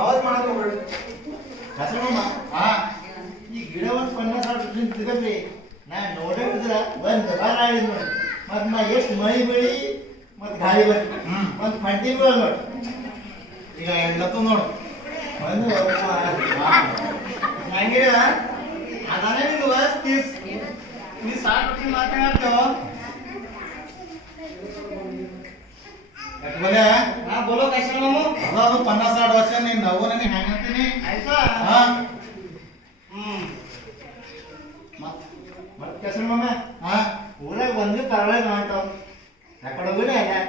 आवाज ಮಾಡಕ ಹೋಗ್ಬೇಡ ಕಸರಮ್ಮ ಈ ಗಿಡ ಒಂದು 50 ರೂಪಾಯಿ ತಿಗಬ್ರಿ ನಾ ನೋಡಿದ್ರ ಒಂದು ವಾರ ಆಗಿದೆ ನೋಡಿ ಮತ್ ನಾ ಎಷ್ಟು ಮಳಿ ಬೆಳಿ ಮತ್ ಗಾಳಿ ಬಂತು ಒಂದು ಫಂಟಿ ಬೀಳ ನೋಡಿ ಈಗ ಎಂದತ್ತು ನೋಡು ಒಂದು ಹೆಂಗಿರ ಅದಾನೆ ನಿಂದು ವಯಸ್ಸು ನೀ 60 ರೂಪಾಯಿ ಮಾತಾಡ್ತೇವ बोले हाँ बोलो कैसे मामू अदा तो 50-60 वर्ष नहीं नवो नहीं हैंगते नहीं ऐसा हाँ मत कैसे मामे हाँ पूरा बंद कर रहे हैं तो रेकॉर्ड हो गया है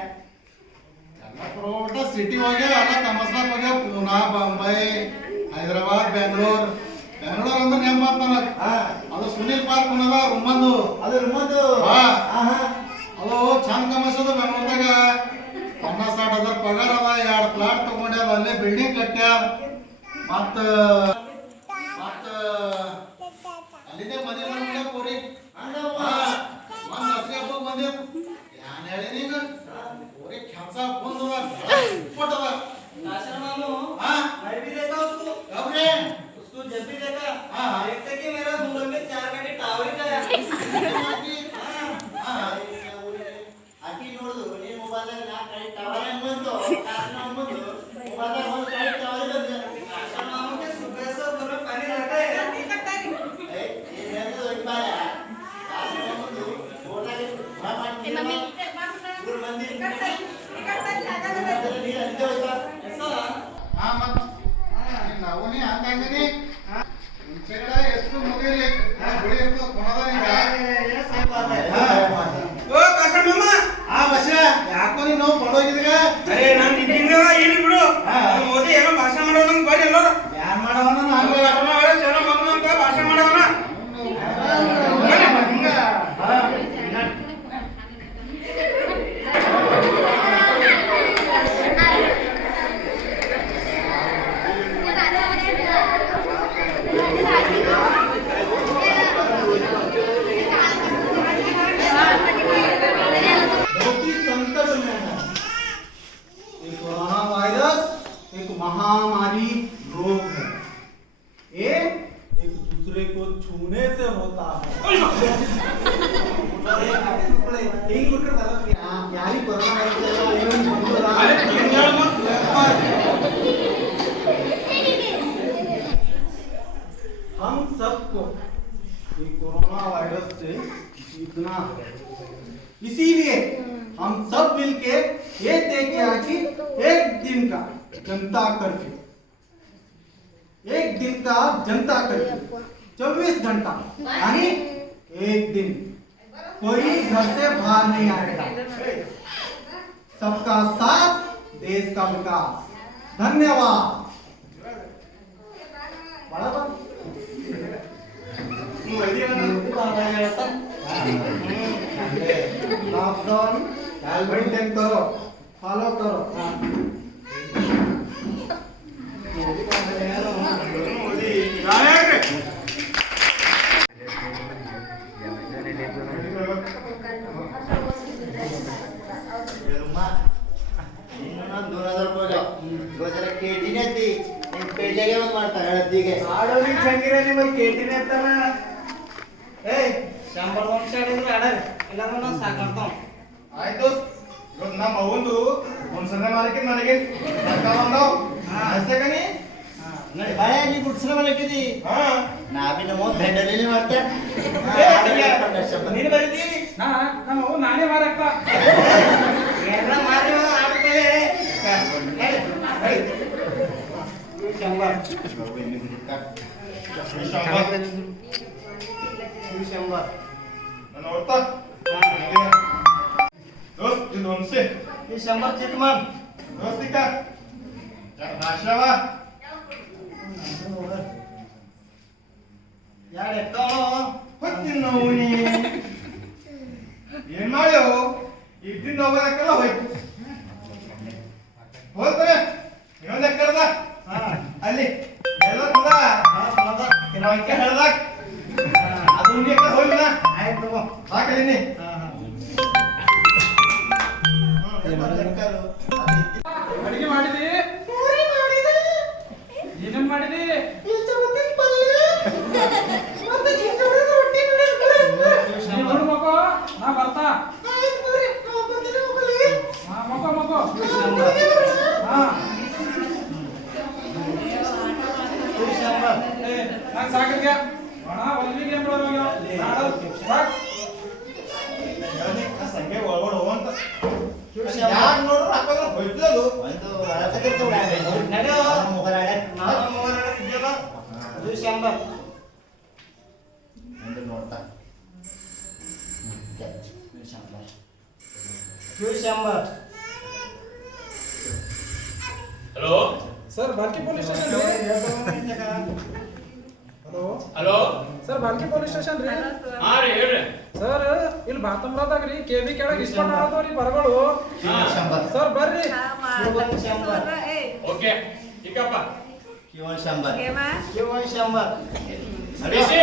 प्रोटा सिटी हो गया अलग तमस्सा हो गया पुणे बॉम्बे हैदराबाद बेंगलोर अंदर नेम ಮಾಡ್ತಾನ ಅದು ಸುನಿಲ್ ಪಾರ್ಕ್ ಅನ್ನೋದ ರೂಮಂದು ಅದು ರೂಮಂದು ಅದು ಚಂದ ಕಮಸದ ಬೆಂಗಳೂರದಾಗ 50-60 हजार पगार अदा 2 प्लाट तಗೊಂಡ್ಯಾರ ಅಲ್ಲೇ ಬಿಲ್ಡಿಂಗ್ ಕಟ್ಟ್ಯಾರ ಮತ್ತೆ ಅಲ್ಲಿದೆ ಮನೆ ಮಾಡ್ಕೊಂಡ ಪೂರಿ ಒಂದು ನಸರಿ ಹಬ್ಬ ಬಂದೆ ಯಾನ್ ಹೇಳಿನಿ ಈಗ ಪೂರಿ ಕೆಲಸ ಬಂದದ ಕೊಟ್ಟದ आश्रम मामू मैं भी देखा उसको कब रे उसको जब भी देखा देखते कि मेरा मुंबई में 4 घंटे टावर ही गया आकी ನೋಡು ನೀ ಮೊಬೈಲ್ ಅಲ್ಲಿ ನಾ ಕೈ टावर ಹೆಂಗ್ ಬಂತು ಕಾರಣ ಬಂತು ಮೊಬೈಲ್ ಅಲ್ಲಿ ಒಂದು ಕೈ टावर ಬಂತು आश्रम मामू के सुबह से पूरा पानी रहता है ए ये तो एक बार आश्रम मामू बोला कि ए मम्मी गुरु मंदिर करता जागा नहीं रहते होता ऐसा हां मत ನಾವು ನೀ ಅಂತಾಂಗನಿ ಉಂಚೆಲ್ಲ ಎಷ್ಟು ಮುಗಿಲಿ ಗುಡಿ ಎಷ್ಟು ಕೊನದ ನಿಂಗ ಏ ಸही बात है ओ कासर मामा ಬಸ ಯಾಕೋ ನೀನು ಪಡೋಗಿದ್ಗ ಅರೆ ನಾನು ನಿಂತಿಂಗ ಇಲ್ಲಿ ಬಿಡು ಮೋದಿ ಏನೋ ಭಾಷಣ ಮಾಡೋಣ ಬಡಿ ಎಲ್ಲರೂ ಯಾರು ಮಾಡೋಣ ನಾನು ಅವರೇ ಸೇನ ಮಗನ ಅಂತ ಭಾಷಣ ಮಾಡೋಣ ಹಿಂಗ महामारी रोग है ये एक दूसरे को छूने से होता है हम सबको ये कोरोना वायरस से जीतना है इसीलिए हम सब मिलके ये तय किया कि एक दिन का जनता कर्फ्यू 24 घंटा यानी एक दिन कोई घर से बाहर नहीं आएगा सबका साथ देश का विकास धन्यवाद लॉकडाउन मेंटेन करो फॉलो करो ಆಯ್ತು ನಮ್ಮ ಅವಂದು ಒಂದ್ಸಲ ಮಾರಕ್ಕೆ ನನಗೆ ಅಷ್ಟೇ ನೋಡಿ ಬಾಯ ನೀ ಗುಡ್ಸಲ ಮಲಕಿದಿ ನಾವೇ ನಮ್ಮ ಬೆಂಡಲ್ಲಿ ಮಾಡ್ತೇವೆ ನೀನು ಬರೀತಿ ನಮ್ಮ ಅವು ನಾನೇ ಮಾರಕ್ಕ ಎಲ್ಲ ಮಾರಿ ಆಗ್ತದೆ ನೋಡ್ತಾ दोस्त दोनशे हे 100 चितमान दोस्त का भाषावा यार ಎತ್ತೋ ಹೊತ್ತಿನ ನೋನಿ ಏನ್ ಮಾಡ್ಯೋ ಇದ್ದಿನ ಹೋಗಕ್ಕೆಲ್ಲ ಹೋಯ್ತು ಹೋಗ್ತಾರೆ ಇನ್ನೊಂದು ಎಕ್ಕರದ ಅಲ್ಲಿ ಎಲ್ಲ ಕೂಡ ಕೆಲವಕ್ಕೆ ಹೇಳ್ದಾಗ ಅದು ನಿನ್ನ ಹೋಗಿಲ್ಲ ಆಯ್ತು ತಗೋ ಹಾಕಲಿನಿ ಅಡಿಗೆ ಮಾಡಿದಿ ಏನೇನ್ ಮಾಡಿದಿ ನೋಡು ಮಗೋ ನಾ ಬರ್ತಾ ಮಗೋ ಮಗೋ ಹಾ ನಂಗೆ ಸಾಕಿದ್ಯಾ ಒಣ ಒಂದಿಗೆ ಸಂಖ್ಯೆ ಒಳಗಡೆ ಹೋಗಂತ ಯಾರು ನೋಡ್ರು ಹಾಕೋದ್ರ ಹೊಯ್ತದು ಒಂದು ಅಳಕತ್ತಿರ್ತಾವ ನಡೆಯೋ ಮೊಗಲ ಇದೆಯಲ್ಲ ಅದು ಶಂಬರ್ ಒಂದು ನೋಡ್ತಾ ಶಂಬರ್ hello sir Balki police station hello hello sir Balki police station ರೀ ಹಾ ರೀ ಹೇಳ್ರಿ ಸರ್ ಇಲ್ಲಿ ಬಾತಮ್ರದಾಗ ರೀ ಕೆಬಿ ಕೆಳಗೆ ಇಸ್ಕೊಂಡು ಆದವ್ರಿ ಬರಗಳು ಸರ್ ಬರ್ರಿ ಓಕೆ ಈಗಪ್ಪ ಕಿವನ್ ಶಂಬರ್ ಕಿವನ್ ಶಂಬರ್ ಬೇಸಿ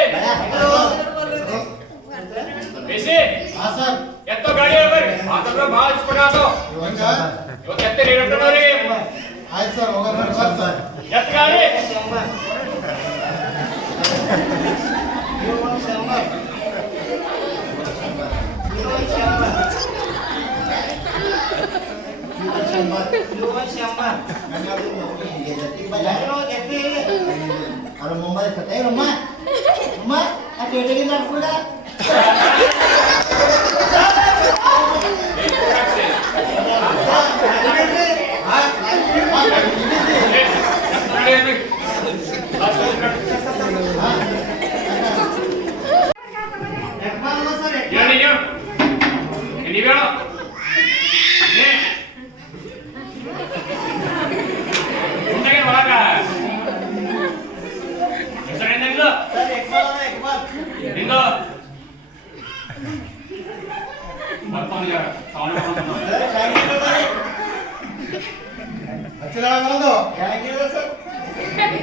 ಬೇಸಿ ಹಾ ಸರ್ ಎತ್ತೋ ಗಾಡಿ ಬರ್ರಿ ಮಾತಾಡ್ರ ಭಾಳ ಇಸ್ಕೊಂಡು ಆದೋ ಇವತ್ತು ಎತ್ತರಿ ಇರಟ್ಟೋರಿ ಆಯ್ತು ಸರ್ ಹೋಗೋಣ ಸರ್ ಸರ್ ಎತ್ತ ಗಾಡಿ ಶಂಬರ್ ಕಿವನ್ ಶಂಬರ್ kalau mau balik ke rumah aku udah gini aku udah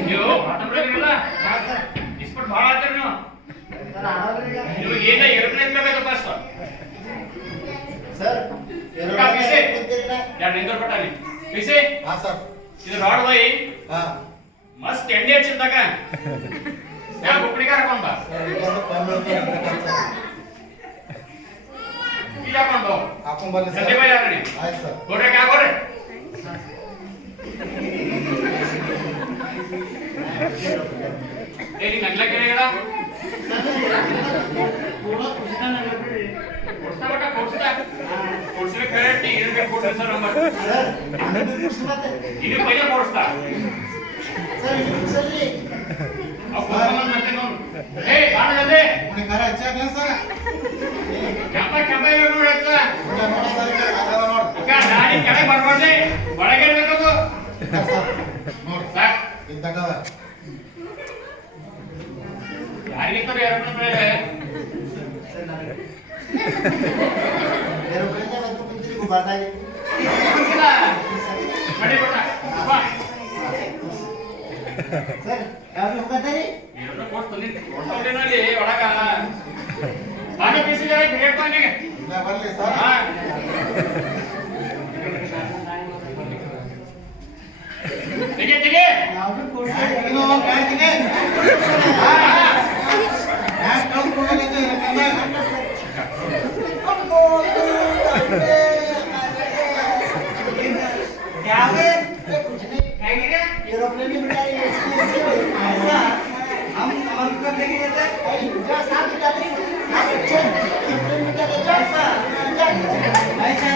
ನೀವು ಮಾತಾಡ್ಬಿಡೋದಿಲ್ಲ ಇಸ್ಪಟ್ ಭಾಳ ಆಗ್ತೀರಿ ನೀವು ಏನ ಏರೋಪ್ಲೇನ್ ಬೇಕಪ್ಪ ಅಷ್ಟ ಸರ್ ಎರಡು ನಿಂದರ್ ಕೊಟ್ಟಾನಿ ಬಿಸಿ ಹಾ ಸರ್ ಇದು ರಾಡ್ ಬೈ ಹಾ ಮಸ್ತ್ ಎಣ್ಣೆ ಹಚ್ಚಿದ್ದಾಗ ಯಾವ ಗುಪ್ಪಡಿಗೆ ಹಾಕೊಂಡ ಈಗ ಹಾಕೊಂಡು ಹಾಕೊಂಡ್ ಸಂಜೆ ಬೈ ಹಾಕಣಿ ಆಯ್ತು ಸರ್ ಕೊಡ್ರಿ ಕ್ಯಾ ಕೊಡ್ರಿ ಏನಿ ನಗ್ಲ ಕೇಳಿಗಳ ಕೊಡ್ಸಿದ ಕರೆಕ್ಟ್ ಇದಕ್ಕೆ ಕೊಡ್ಸಿ ಸರ್ ನಂಬರ್ ಇದು ಪೈಲೆ ಕೊಡ್ಸ್ತಾ ಸರ್ ಸರಿ ಅಪ್ಪ ಮತ್ತೆ ನೋಡು ಏ ಬಾಣ ಜಲ್ದಿ ಉನಿ ಕರೆ ಹಚ್ಚಾಗ್ಲ ಸರ್ ಕೆಂಪ ಕೆಂಪ ನೋಡತ್ತ ನೋಡ ಸರ್ ಅದವ ನೋಡ ಅಕ್ಕ ಗಾಡಿ ಕೆಳಗೆ ಬರ್ಬಾರ್ದೆ ಒಳಗೆ ಇರಬೇಕು ಸರ್ ನೋಡಿ ಸಾಕ್ ಇದ್ದಾಗವ ಯಾರಿಗೆ ತರ ಏರೋಪ್ಲೇನ್ ಮೇಲೆ ಏರೋಪ್ಲೇನ್ ಬಂದು ಕುಂತಿರಿ ಬಾದಾಗಿ ಮಡಿ ಕೊಟ್ಟ ಬಾ ಸರ್ ಯಾರು ಹೋಗತ್ತೀರಿ ಏರೋಪ್ಲೇನ್ ಕೊಟ್ಟು ತಂದಿದ್ದೀನಿ ಒಳಗ ಬಾನೆ ಬಿಸಿ ಜರ ಗ್ರೇಟ್ ಬಾನಿಗೆ ಇಲ್ಲ ಬರ್ಲಿ ಸರ್ ಹಾ ತೆಗೆ ತೆಗೆ ನಾವು ಕೊಡ್ತೀವಿ ನಾವು ಕಾಯ್ತೀನಿ ಯಾಕೆ ಕೌಂಟ್ ಹೋಗಲಿದೆ ಯಾವೆ ಹೇಗಿದೆ ಏರೋಪ್ಲೇನ್ ಬಿಟ್ಟಾರೆ ऐसा हम हमारे को लेके जाते हैं जो साथ जाते हैं आप अच्छे एरोप्लेन में जाते हैं ऐसा ऐसा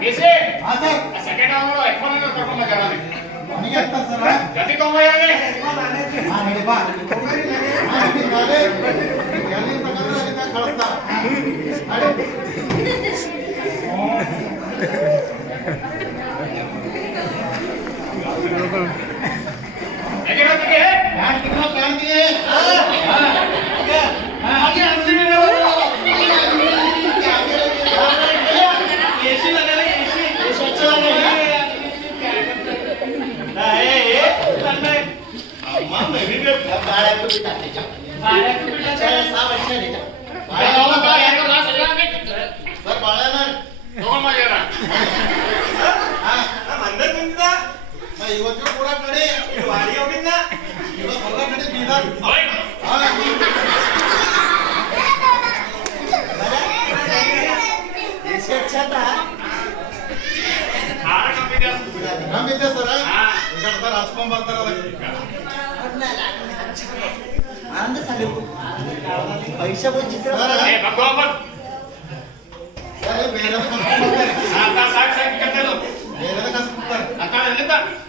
ಬಿಸಿ हाँ सर ಸೆಕೆಂಡ್ ಅವನು ಐಫೋನ್ ಅನ್ನು ತಗೊಂಡ ಜರಾನೆ ನನಗೆ ಅಂತ ಸರ್ ಜಲ್ದಿ ತಗೊಂಬಯ್ಯಾನೆ हाँ नडी बा हाँ नडी वाले ಎಲ್ಲಿ ತಗೊಂಡ್ರೆ ಅಲ್ಲಿ ಕಳಿಸ್ತಾ ನಡಿ ಹೇಗೆ ಹೇಳ್ತೀರಿ ಯಾರು ತಿನ್ನೋ ಕಾಣ್ತೀವಿ ಹಾಗೆ ಅರ್ಜುನ एसी लगा ले एसी अच्छा लगा ना ए तन्ने अम्मा मैं भी बाड़ा को बिठाते जा बाड़ा को बिठाते साहब अच्छा नहीं ಸರ್ ಬಾಳೆನ ಇವತ್ತು ಕೂಡ ಕಡೆ ವಾಡಿ ಹೋಗಿದ್ದ ಇವತ್ತು ಹೊರ ಕಡೆ ಬೀದರ್ ನಮ್ಮಿದ್ದೆ ಸರ್ ಈಗ ಹಚ್ಕೊಂಡ್ ಬರ್ತಾರ आनंद झाले पैसा पण चित्र ಬೇರೆ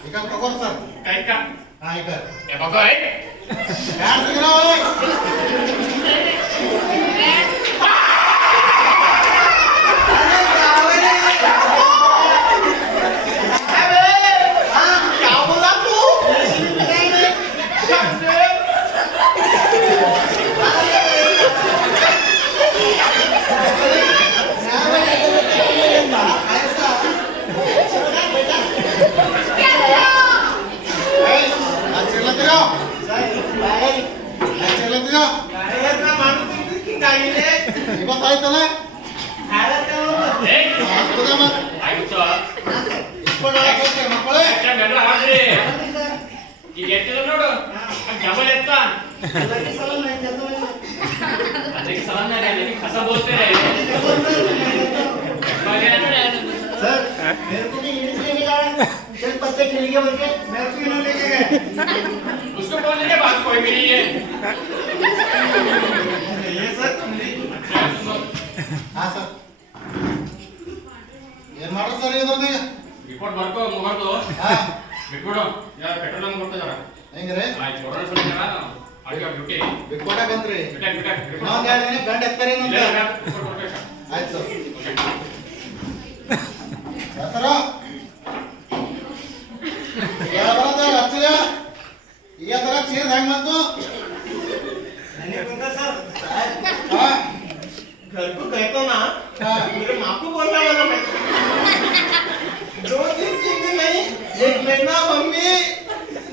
ಈಗ ತಗೋರ್ ಸರ್ ಗೊತ್ತಾಯ್ತಲ್ಲ ಮಕ್ಕಳೇ ಈಗ ಎತ್ತಿದ ನೋಡು ಜಬಲ್ ಎತ್ತ ಅದಕ್ಕೆ ಸಲ ಕಸ ಬೋಲ್ತೇನೆ सर मेरे को भी इंग्लिश नहीं मिला चल पत्ते खेल गए बोल के मेरे को इन्होंने लेके गए उसको बोलने के बाद कोई भी नहीं है ये सर हाँ सर ಏನ್ ಮಾಡ್ರ ಸರ್ ಇದ್ರದ್ದು ರಿಪೋರ್ಟ್ ಬರ್ಕೋ ಮುಗರ್ದು ಬಿಟ್ಬಿಡು ಯಾರು ಪೆಟ್ರೋಲ್ ಅನ್ನು ಕೊಡ್ತಾ ಇದಾರ ಹೆಂಗ್ರಿ ಆಯ್ತು ಕೊರೋನಾ ಸಲ ಆಗ ಡ್ಯೂಟಿ ಬಿಟ್ಕೊಡ ಬಂದ್ರಿ ಬಿಟ್ಟ ಇನ್ನೊಂದ್ 2 ದಿನ ಗಂಡ ಎತ್ತಾರೆ ಆಯ್ತು ಸರ್ ಸರ ಹಚ್ಚಿದ ಈಗ ತರ ಚೇಂಜ್ ಹೆಂಗ್ ಬಂತು घर को कहता ना मेरे माँ को बोलना वाला मैं 2 दिन 3 दिन नहीं 1 महीना मम्मी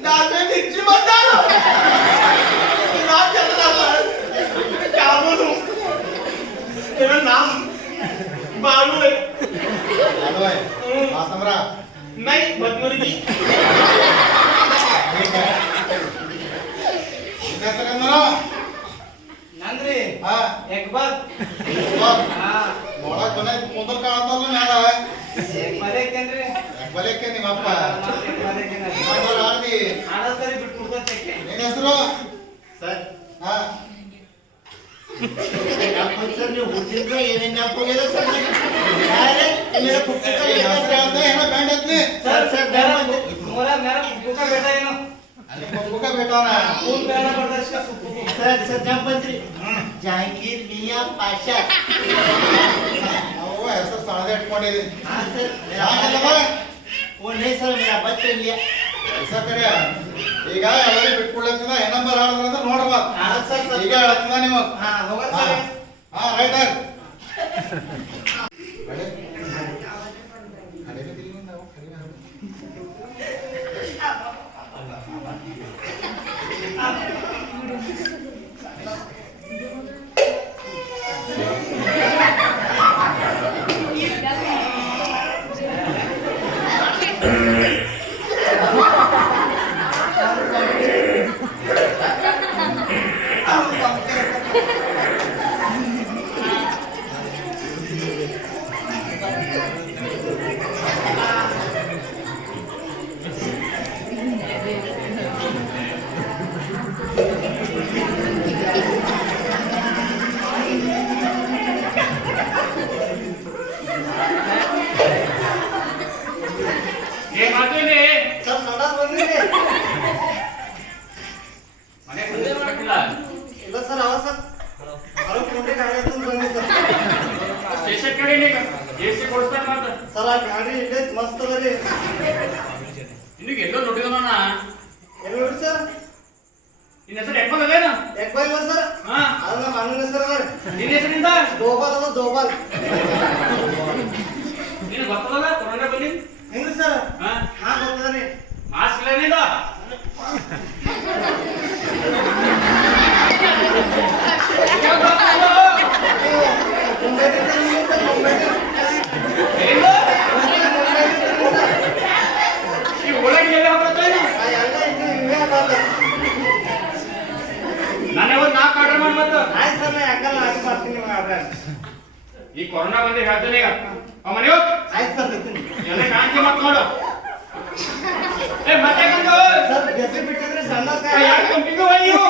दाल में मिर्ची मत डालो नाम चल रहा था क्या बोलूं मेरा नाम बालू है ಮಾತಮ್ರ नहीं बदमुर्गी ಹೆಸರೇನು नंद्री ಹಾ एक बार हाँ ನೋಡಕ್ ಬಂದ ಮೊದಲು ಕಾಣತ್ತಲ್ಲ ಮ್ಯಾಲ एक बार एक केंद्रे ಬಲೇಕೆ ನಿಮ್ಮ ಅಪ್ಪ एक बार एक केंद्रे ಆಡ್ತಿ आना सरी बिट्टू ಚೆಕ್ಕೆ ಏನ್ ಹೆಸರು सर ಹಾ आपण सर ने होटल का ये नहीं आपको ये सर अरे मेरा फुफ्फू का ये ಹೆಸರು ಅಂತ ಏನೋ ಬ್ಯಾಂಡ್ ಐತಿ सर सर मेरा फुफ्फू का बेटा है ना ಮುಖ ಬೇಟಾನ कौन कहना पड़ता है इसका फुफ्फू को सर सरकार मंत्री जहांगीर मियां पाशा ನಾವು ಹೆಸರು ಸಣ್ಣದೇ ಇಟ್ಕೊಂಡಿದ್ದೀವಿ हाँ सर ಯಾಕಂದ್ರೆ वो नहीं सर मेरा बच्चा लिया ಹೆಸರು ಕರಿಯ ಈಗ ಎಲ್ಲರೂ ಬಿಟ್ಕೊಳ್ಳತ್ತಿದ ಏನ್ ನಂಬರ್ ಆಡಿದ್ರೆ ಅಂತ ನೋಡ್ರಪ್ಪ हाँ सर ಈಗ ಹೇಳ್ತದ ನಿಮಗ್ हाँ होगा ಹಾ सर ಹಾ ರೈಟ್ ಏನ್ ಮಾಡ್ತೀನಿ सर नोटा ಬಂದಿದೆ ಮನೆ ಬಂದೇ ಮಾಡ್ತಿಲ್ಲ ಇಲ್ಲ ಸರ್ ಅವ ಸರ್ ಅರ ಕೋಟೆ ಗಾಡಿ ಹತ್ಕೊಂಡು ಬಂದೆ ಸರ್ ಸ್ಟೇಷನ್ ಕಡೆ ಎಸಿ ಕೊಡ್ಸ್ತಾರ ಮಾತ್ರ ಸರ್ ಆ ಗಾಡಿ ಇದೆ ಮಸ್ತ್ ಅದ ರೀ ನಿನಗೆ ಎಲ್ಲೋ ನೋಡಿದನ ಎಲ್ಲಿ ನೋಡಿ ಸರ್ ನಿನ್ನ ಹೆಸರು ಎಪ್ಪಲ್ ಅದೇನ ಎಕ್ಬಾಲ್ ಇಲ್ಲ ಸರ್ ಹಾ ಅದು ನಮ್ಮ ಅಣ್ಣನ ಹೆಸರು ಅದ ನಿನ್ನ ಹೆಸರಿಂದ ದೋಬಾಲ್ ಅದ ದೋಬಾಲ್ ನೀನು ಗೊತ್ತಲ್ಲ ಕೊರೋನಾ ಬಲ್ಲಿ ಹೆಂಗ್ರಿ ಸರ್ ಹಾ ಹಾ ಗೊತ್ತದ ರೀ ಮಾಸ್ಕ್ ಇಲ್ಲನಿಲ್ಲ ಹ್ಯಾಂಕಿ ಮತ್ ನೋಡು ಏ ಮತ್ತೆ ಬಂದು ಸರ್ ಗೆದ್ದು ಬಿಟ್ಟಿದ್ರೆ ಸಣ್ಣ ಯಾಕೆ ಕಂಪ್ನಿಗೆ ಹೋಗಿ ನೀವು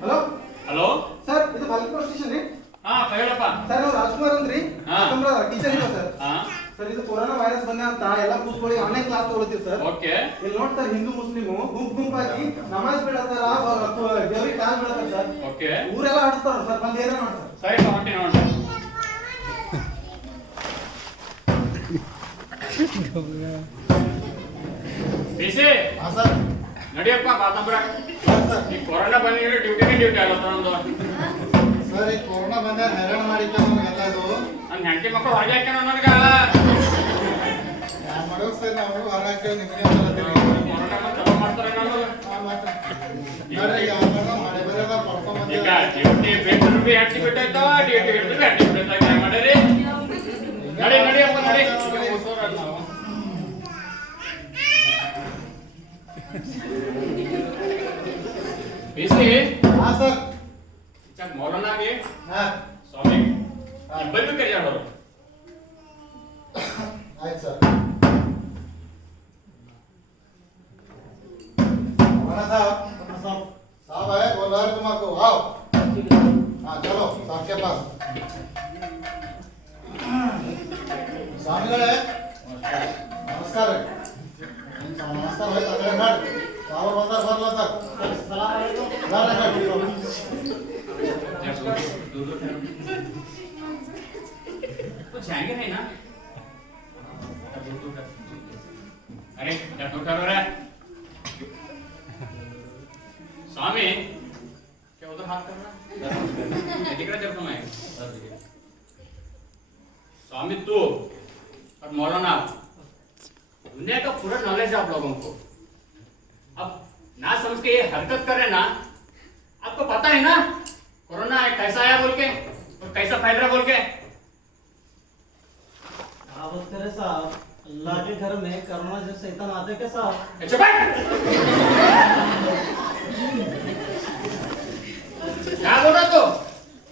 ಹಲೋ ಹಲೋ ಸರ್ ಇದು ಮಲ್ಕಪುರ ಸ್ಟೇಷನ್ ರೀ ಹಾ ಹೇಳಪ್ಪ ಸರ್ ನಾವು ರಾಜ್ಕುಮಾರ್ ಅಂದ್ರಿ ಹಾ. ಟೀಚರ್ ಇಲ್ಲ ಸರ್ ಹಾ ಸರ್ ಇದು ಕೊರೋನಾ ವೈರಸ್ ಬಂದ ಅಂತ ಎಲ್ಲ ಕೂಸ್ಕೊಳ್ಳಿ ಆನ್ಲೈನ್ ಕ್ಲಾಸ್ ತಗೊಳ್ತೀವಿ ಸರ್ ಓಕೆ ಇಲ್ಲಿ ನೋಡಿ ಸರ್ ಹಿಂದೂ ಮುಸ್ಲಿಮು ಗುಂಪಾಗಿ ನಮಾಜ್ ಬೀಳತ್ತಾರ ದೇವ್ರಿಗೆ ಕಾಲ್ ಬೀಳತ್ತಾರ ಸರ್ ಓಕೆ ಊರೆಲ್ಲ ಆಡಿಸ್ತಾರ ಸರ್ ಬಂದು ಏನ ಮಾಡಿ ಸರ್ ಸರಿ ಹೊಂಟಿ ನೋಡ್ರಿ ಬಿಸಿ ಹಾ ಸರ್ ನಡಿಯಪ್ಪ ಬಾತಂಬ್ರ ಸರ್ ಈ ಕೊರೋನಾ ಬಂದಿದ್ರೆ ಡ್ಯೂಟಿ ಆಗತ್ತ ನಂದು ಸರ್ ಈ ಕೊರೋನಾ ಬಂದ ಹೈರಾಣ ಮಾಡಿದ್ದ ನಮಗೆಲ್ಲ ಇದು ನನ್ನ ಹೆಂಡತಿ ಮಕ್ಕಳು ಹೊರಗೆ ಹಾಕ್ಯಾನ ನನಗ ಯಾರು ಮಾಡೋದು ಸರ್ ನಾವು ಹೊರ ಹಾಕ್ತೇವೆ ನಿಮಗೆ ಅಂತೀರಿ ಕೊರೋನಾ ಚಲೋ ಮಾಡ್ತಾರೆ ನಾನು ನೋಡ್ರಿ ಯಾವ ಮಾಡಿ ಬರೋದ ಪಡ್ಕೊಂಡ್ ಈಗ ಡ್ಯೂಟಿ ಬೇಟರ್ ಬಿ ಹ್ಯಾಂಟಿ ಬಿಟ್ಟಾಯ್ತು ಡ್ಯೂಟಿ ಹಿಡಿದು ಹ್ಯಾಂಟಿ ಬಿಟ್ಟಾಯ್ತು ಏನು ಮಾಡಿರಿ ನಡಿಯಪ್ಪ ನಡಿ ಬಿಸಿ ಹಾ ಸರ್ ಮೌಲನಾಗಿ ಹಾ ಸ್ವಾಮಿ ಇಬ್ಬರಿಗೂ ಕರೆಯಾಡೋರು ಆಯ್ತು सर साहब आए बोल रहा है तुमको आओ हाँ चलो साहब के पास स्वामीगळे नमस्कार नमस्कार भाई तगड़े नड साहब बंदर भरला सर अस्सलाम वालेकुम कुछ आएंगे नहीं ना अरे क्या दूर करो रे स्वामी क्या उधर हाथ कर रहा दिख रहा जब तुम्हें स्वामी तू और मौलाना दुनिया का पूरा नॉलेज है आप लोगों को अब ना समझ के ये हरकत कर रहे ना आपको पता है ना कोरोना है कैसा आया बोल के और कैसा फैल रहा बोल के दावत करे साहब अल्लाह के घर में कोरोना जो शैतान आते के साहब चुप बैठ क्या बोल रहा तू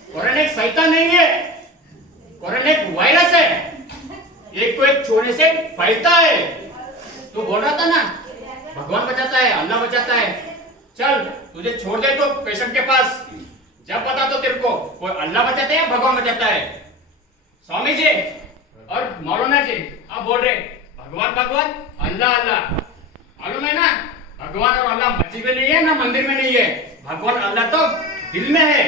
कोरोना एक शैतान नहीं है कोरोना एक वायरस है एक को एक छूने से फैलता है तू बोल रहा था ना भगवान बचाता है अल्लाह बचाता है चल तुझे छोड़ दे तो पेशेंट के पास जब बता तो तेरे को कोई अल्लाह बचाता है या भगवान बचाता है स्वामी जी और मौलाना जी आप बोल रहे भगवान भगवान अल्लाह अल्लाह मालूम है ना भगवान और अल्लाह मस्जिद में नहीं है ना मंदिर में नहीं है भगवान अल्लाह तो दिल में है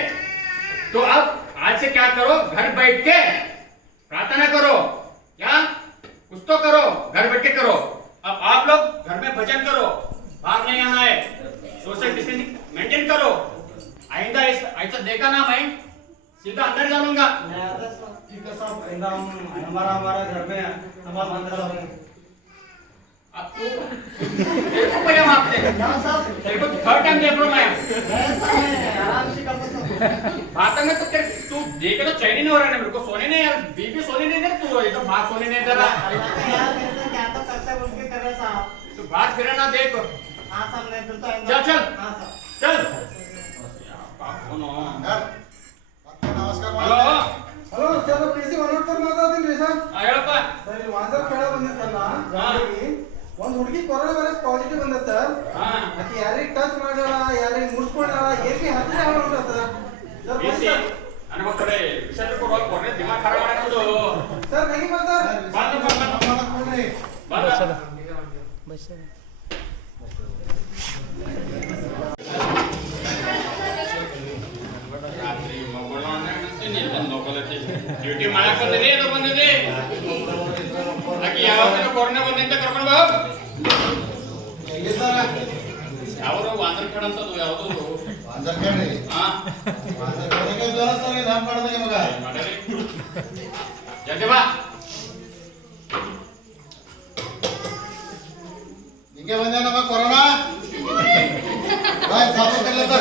तो अब आज से क्या करो घर बैठ के प्रार्थना करो क्या कुछ तो करो घर बैठ के करो अब आप लोग घर में भजन करो बाहर नहीं आना है सोशल डिस्टेंसिंग मेंटेन करो आइंदा ऐसा देखा ना मैं सीधा अंदर जाऊंगा मैं आता साहब ठीक है साहब आइंदा हम हमारा घर में नमाज अंदर जाऊंगा अब तू तेरे को पहले मारते तेरे को थर्ड टाइम देख रहा हूं मैं आराम से करता साहब बात में तो तेरे तू देखे तो चैन ही नहीं हो रहा है मेरे को सोने नहीं यार बीबी सोने नहीं दे रहा तू ये तो बात सोने नहीं दे रहा अल्लाह ने यार कहते क्या तो करता बोल के करे साहब तू बात फिर ना देख हां साहब नहीं फिर तो आइंदा चल चल हां साहब चल कौन हो नमस्कार hello hello sir Plessis one four ಮಾತಾಡ್ತೀನಿ ಸರ್ ಹೇಳಪ್ಪ ಸರ್ ಇಲ್ಲಿ ವಾಂದರ್ ಕೇಳ ಬಂದೆ ಸರ್ ಹಾ. ಒಂದು ಹುಡುಗಿ ಕೊರೋನಾ ವೈರಸ್ ಪಾಸಿಟಿವ್ ಬಂದ ಸರ್ ಹಾ ಆಕೆ ಯಾರಿಗೆ ಟಚ್ ಮಾಡ್ಯಾಳ ಯಾರಿಗೆ ಮುರ್ಸ್ಕೊಂಡಾಳ ಏಕೆ ಹತ್ತಿರ ಉಂಟ ಸರ್ ಸರ್ ಬಿಸಿ ನನ್ನ ಮಕ್ಕಳೇ ವಿಷಯ ಕೊಡುವ ಕೊನೆ ದಿಮಾಗ್ ಖರಾಬ್ ಮಾಡೋದು ಸರ್ ಹೇಗೆ ಸರ್ ಬಂದ ರಾತ್ರಿ ಡ್ಯೂಟಿ ಮಾಡಕ್ ಬಂದಿದೆ ಅದು ಬಂದಿದೆ ಆಕೆ ಯಾವಾಗ ಕೊರೋನಾ ಬಂದಿಂದ ಕರ್ಕೊಂಡು ಹೇಗೆ ಸರ್ ಯಾವ್ದು ವಾಂದ್ರ ಕಡ ಅಂತದ್ದು ಯಾವ್ದು अंदर क्या रे हाँ अंदर खोले के द्वारा सारे नाम पढ़ देंगे मगा जल्दी बा इनके बंदे ना मैं कोरोना भाई साफ कर लेता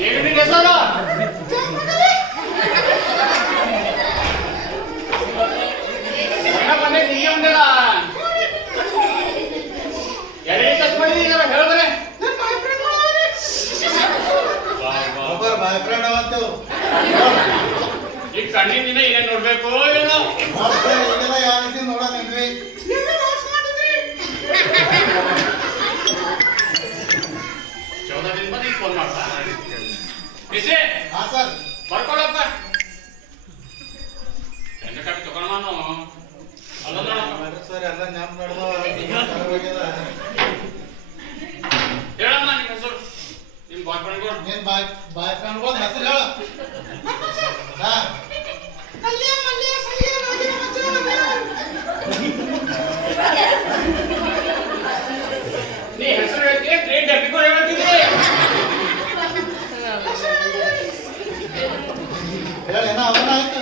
एक मिनट ऐसा ना बने नहीं उंडेला यारे टच ಮಾಡಿ ಜರ ಹೇಳ್ಬರೆ ಒಬ್ಬ ಬಾಯ್ ಫ್ರೆಂಡ್ ಅವಂತು ಈ ಕಣ್ಣಿನ ದಿನ ಏನ್ ನೋಡ್ಬೇಕು ಏನೋ ಮಾಡ್ತಾರೆ ಇದೆಲ್ಲ ಯಾವ ರೀತಿ ನೋಡೋಣ ನಿಂದ್ವಿ ಚೌದಾ ದಿನ ಬಂದು ಫೋನ್ ಮಾಡ್ತಾ ಮಿಸೆ ಹಾ ಸರ್ ಬರ್ಕೊಳ್ಳಪ್ಪ ಹೆಂಗ ಕಾಪಿ ತಗೊಂಡ ನಾನು ಅಲ್ಲ ನೋಡಪ್ಪ ಸರ್ ಎಲ್ಲ ಜ್ಞಾಪ ನಡೆದ ಹೇಳಮ್ಮ ನಿಮ್ಮ ಹೆಸರು ನಿಮ್ಮ ಬಾಯ್ ಫ್ರೆಂಡ್ ಗಳು ನೀನ್ ಬಾಯ್ ಫ್ರೆಂಡ್ ಗಳು ಹೆಸರು ಹೇಳು ಹಾ ನೀ ಹೆಸರು ಹೇಳ್ತೀಯ ಟ್ರೈನ್ ಡಬ್ಬಿಗಳು ಹೇಳ್ತಿದ್ದೆ ಹೇಳೇನ ಅವನ ಆಯ್ತು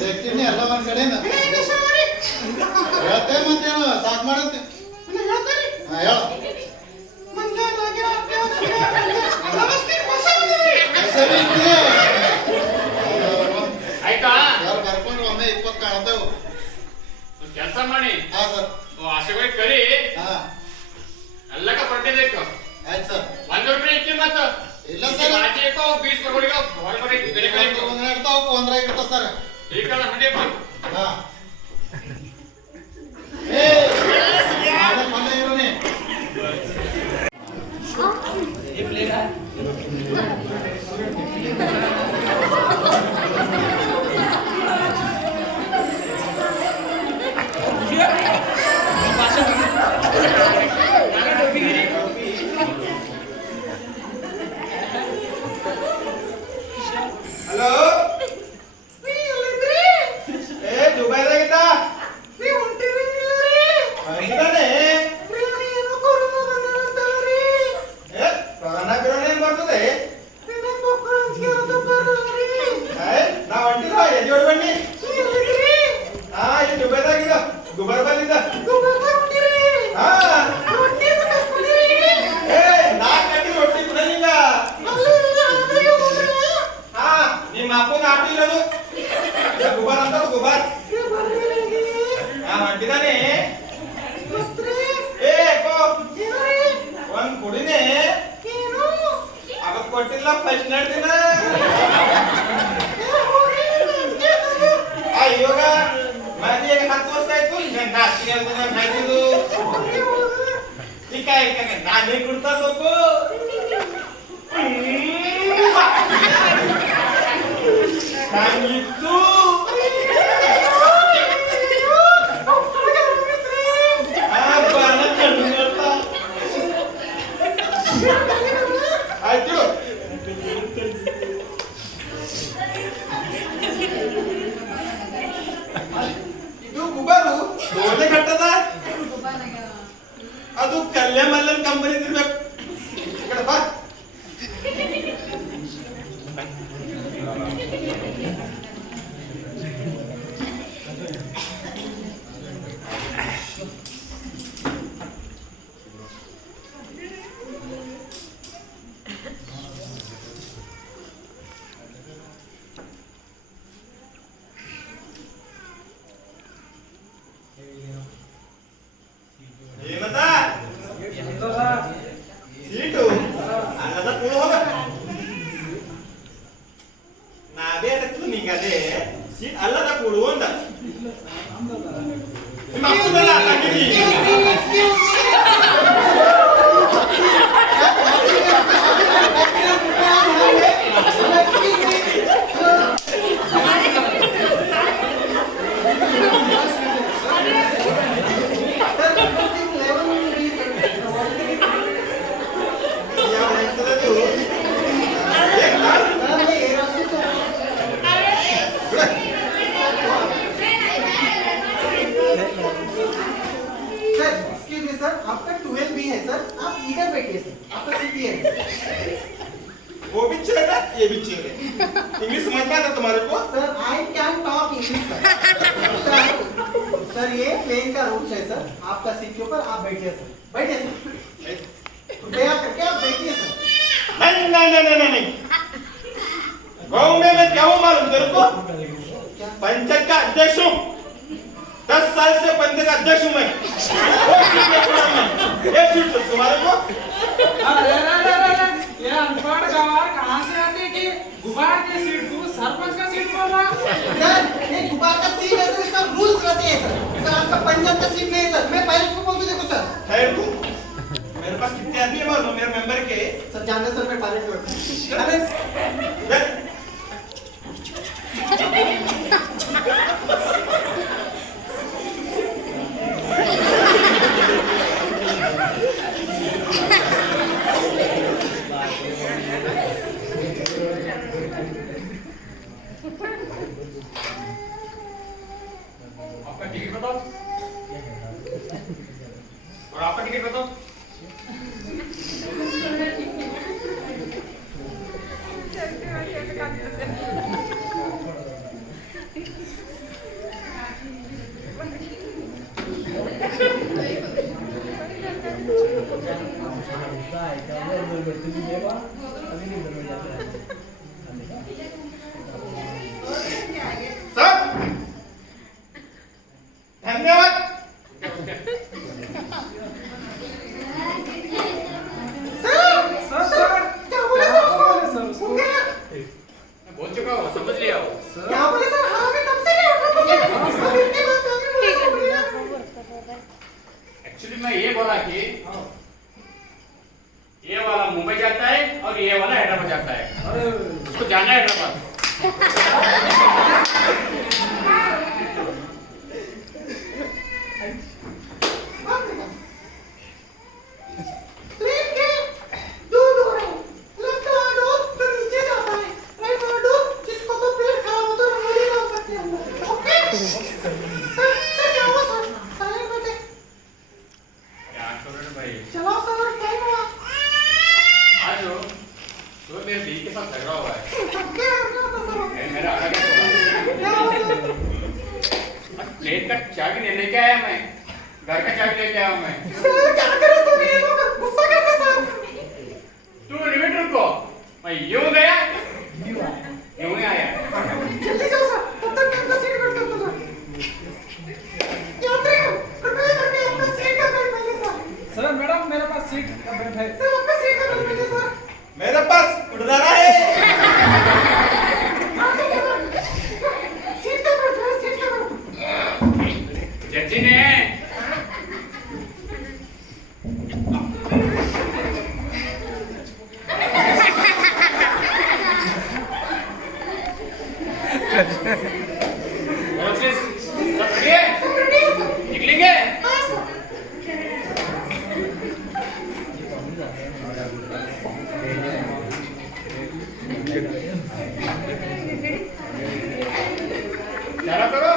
देखते ಎಲ್ಲ ಒಂದ್ ಕಡೆಯಿಂದ ಹೇಳ್ತೇ ಮತ್ತೇನು ಸಾಕ್ ಮಾಡತ್ತೆ ಹಾ ಹೇಳು ಹೆಸರು ಇದ್ರೆ ಆಯ್ತಾ ಯಾರು ಬರ್ಕೊಂಡು ಒಮ್ಮೆ 20 ಕಾಣ್ತೇವು ಕೆಲಸ ಮಾಡಿ ಹಾ ಸರ್ ಆಶೆಗಳಿಗೆ ಕರಿ ಹಾ ಎಲ್ಲಕ ಕೊಟ್ಟಿದ್ದಕ್ಕೆ ಆಯ್ತು ಸರ್ 1 ರೂಪಾಯಿ ಇಕ್ಕಿ ಮತ್ತ ಇಲ್ಲ ಸರ್ ಆಚೆ ಇಕ್ಕೋ 20 ರೂಪಾಯಿಗೆ ಹೊರಗಡೆ ಬೇರೆ ಕಡೆ ಇಕ್ಕೋ. ಒಂದ್ರ ಇರ್ತಾವ ಒಂದ್ರ ಇರ್ತಾವ ಸರ್ ಈ ಕಡೆ ಹಂಡೆ ಬಂದು ಹಾ ಏ ಆಡ ಮನೆ ಇರೋನೆ ಹಲೋ ಏ ದುಬೈದಾಗಿದ್ದ ಇದ್ದಾನೆ ಏ ಕೊರೋನಾ ಗಿರೋನ ಏನ್ ಬರ್ತದೆ ನಾ ಹೊಂಟಿಲ್ಲ ಎಲ್ಲಿ ಹೊಡ್ಬಣ್ಣಿ ಹಾ ಇಲ್ಲಿ ದುಬೈದಾಗಿದ್ದ ಗುಬರ್ ಬಂದಿದ್ದ ಹಾ ಏ ನಾ ಕಟ್ಟಿ ರೊಟ್ಟಿ ಕುಡಲಿಲ್ಲ ಹಾ ನಿಮ್ಮ ಅಪ್ಪನ ಆಟೋ ಇರೋದು ಗುಬಾರ್ ಅಂತ ಗುಬಾರ್ ಹಾ ಹೊಂಟಿದ್ದಾನೆ ಏ ಕೋ ಒಂದ್ ಕುಡಿನೆ ಅವತ್ ಕೊಟ್ಟಿಲ್ಲ ಫಸ್ಟ್ ದಿನ ಅಯ್ಯೋಗ ಮನೆಗೆ 10 ವರ್ಷ ಆಯ್ತು ನಾಚಿಗೆ ಹಾಕಿದ್ದು ಈಗ ನಾನೇ ಕುಡ್ತಾ ಹೋಗು ನಾನಿತ್ತು ಆಯ್ತು ಇದು ಗುಬಾರು ದೊಡ್ಡ ಕಟ್ಟದ ಅದು ಕಲ್ಯಾಣ ಮಲ್ಲನ್ ಕಂಪನಿ ಇರ್ಬೇಕು ಈ ಕಡೆ ಬಾ ಏನದ ಎಂತದ ಸೀಟು बोलिए सर, आपका 12 भी है सर, आप इधर बैठिए सर, आपका सीट ये है। वो भी चेयर है, ये भी चेयर है। इंग्लिश समझता है ना तुम्हारे को? Sir, I can talk English sir, ये प्लेन का रूल्स है सर, आपका सीट के ऊपर आप बैठिए सर, बैठिए सर, कृपया करके आप बैठिए सर। नहीं नहीं नहीं नहीं नहीं, गाँव में मैं क्या हूँ मालूम तेरे को? पंचायत का अध्यक्ष हूँ। 10 साल से पंचायत का अध्यक्ष हूँ मैं। ये सीट तुम्हारे को? अरे ये अनपढ़ गवार कहाँ से आते कि गुबार की सीट को सरपंच का सीट बोल रहा? सर, ये गुबार का सीट है सर, इसका रूल्स रहते हैं सर, सर आपका पंचायत का सीट नहीं है सर, मैं पहले को बोल दूं देखो सर। ठहर तू। मेरे पास कितने आदमी है मालूम मेरे मेंबर के? सर जानते सर, मैं पायलट हूँ। अरे आपका टिकट बताओ और आपका टिकट बताओ। सर, धन्यवाद। सर क्या बोले सर उसको? मैं बोल चुका हूँ, समझ लिया हो। क्या बोले सर, हाँ मैं तब से नहीं उठ रहा था सर, इतने बात आपने बोला। एक्चुअली मैं ये बोला कि ये वाला मुंबई जाता है और ये वाला हैदराबाद जाता है। अरे उसको जाना है हैदराबाद। ट्रेन के दो डोर है, लेफ्ट वाला डोर तो नीचे जाता है, राइट वाला डोर जिसको तो पेट खराब हो तो रंगोली डाल सकते हैं अंदर। ओके सर क्या हुआ सर, साइलेंट बैठे, क्या करोगे भाई? चलाओ सर, टाइम हुआ। आज हो तो मेरे बीवी के साथ झगड़ा हुआ है। थक्के रहना था सर, मेरा आधा क्या क्या हुआ सर? प्लेन का चाबी नहीं लेके आया मैं, घर का चाबी लेके आया मैं। सर क्या करे सर, ये लोग गुस्सा करते सर। तू लिमिट रुको, मैं यूं गया यूं ही आया। जल्दी जाओ सर, तब तक मैं अपना सीट बेल्ट कर दूं सर। यात्रियों, कृपया करके अपना सीट का बेल्ट पहनिए सर। सर मैडम मेरे पास सीट का बेल्ट है। सर अपना सीट का बेल्ट पहनिए सर। मेरे पास उड़दारा है। सीट का बेल्ट है, सीट का बेल्ट। जज्जी ने निकलेंगे। चला करो।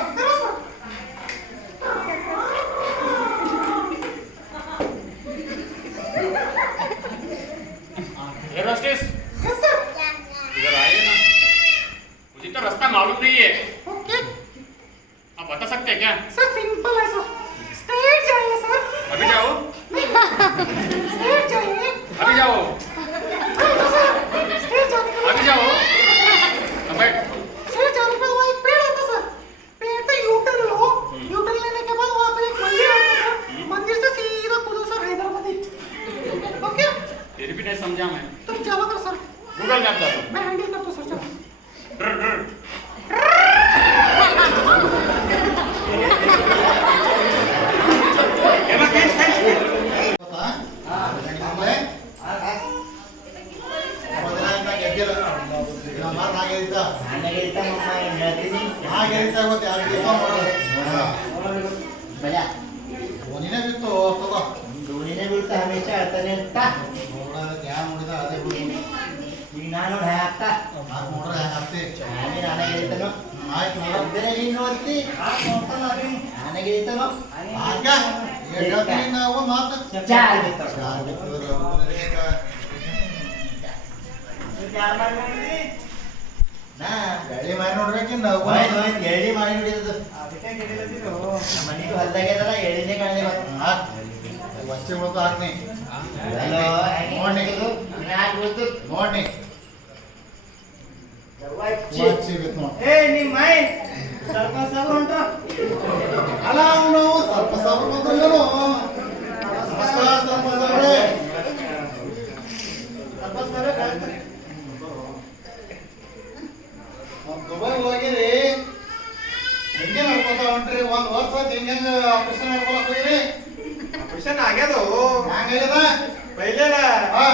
एरोस्टेस इधर आइए ना, मुझे तो रास्ता मालूम नहीं है। ओके आप बता सकते हैं क्या? सर, सिंपल है सर, स्ट्रेट जाइए सर। अभी जाओ, स्ट्रेट जाइए। अभी जाओ, स्ट्रेट जाने के अभी जाओ। अब बैठ। स्ट्रेट जाने के बाद वहाँ एक पेड़ आता है सर, पेड़ से यू-टर्न लो, यू-टर्न लेने के बाद वहाँ पर एक मंदिर आता है सर, मंदिर से सीधा कूदो सर हैदराबाद ही। ओके फिर भी नहीं समझा मैं। तुम चलो कर सर, गूगल मैप डालो। मैं हैंडल करता हूँ सर, चलो। ड्र ड्र। ಧೋನಿನೇ ಬೀಳ್ತಾ ಹಮೇಶ ಹೇಳ್ತಾನೆ ಅಂತ ಈಗ ನಾನು ಹಾಕ್ತ ನಾನೇ ಗೆಲ್ತಾನೋ ನನಗೆ ಗೆಲ್ತಾನೋ ಹೇಳ್ತೀನಿ ನಾವು ಮಾತು चार ನಾ ಗಾಳಿ ಮಾಡಿ ನೋಡ್ಬೇಕಿನ್ ನಾವು ಎಳ್ಳಿ ಮಾಡಿ ಬಿಡಿದ್ದು ಅದಕ್ಕೆ ಗೆಡಿಲತ್ತಿರು ಮನೆಗೆ ಹೊಲ್ದಾಗ್ಯದಲ್ಲ ಎಳ್ಳಿನೇ ಕಾಣಲಿ ವಚ್ಚೆ ಹೋಗ್ತಾ ಹಾಕ್ನಿ ಹಲೋ ನೋಡಿ ಸಿಗುತ್ತೆ ನೋಡಿ ಏ ನಿಮ್ಮ ಮೈ ಸರ್ಪಂಚ್ ಸಾಬ್ರು ಹೊಂಟ್ರ ಅಲ್ಲ ಅವನು ಸ್ವಲ್ಪ ಸ್ವಲ್ಪ ಬಂದ್ರಲ್ಲೋ ನಮಸ್ಕಾರ ಸರ್ಪಂಚ್ ಅವರೇ ಸರ್ಪಂಚ್ ಸಾಬ್ರೆ ಕಳ್ಸ್ತಾರೆ ದುಬೈ ಹೋಗಿರಿ ಹೆಂಗೆ ನಡ್ಕೊತ ಹೊಂಟ್ರಿ ಒಂದ್ ವರ್ಷ ಹೆಂಗೆ ಆಪರೇಷನ್ ಮಾಡ್ಕೊಳಕ್ ಹೋಗಿರಿ ಆಪರೇಷನ್ ಆಗ್ಯದು ಹ್ಯಾಂಗಾಗ್ಯದ ಪೈಲೇನ ಹಾ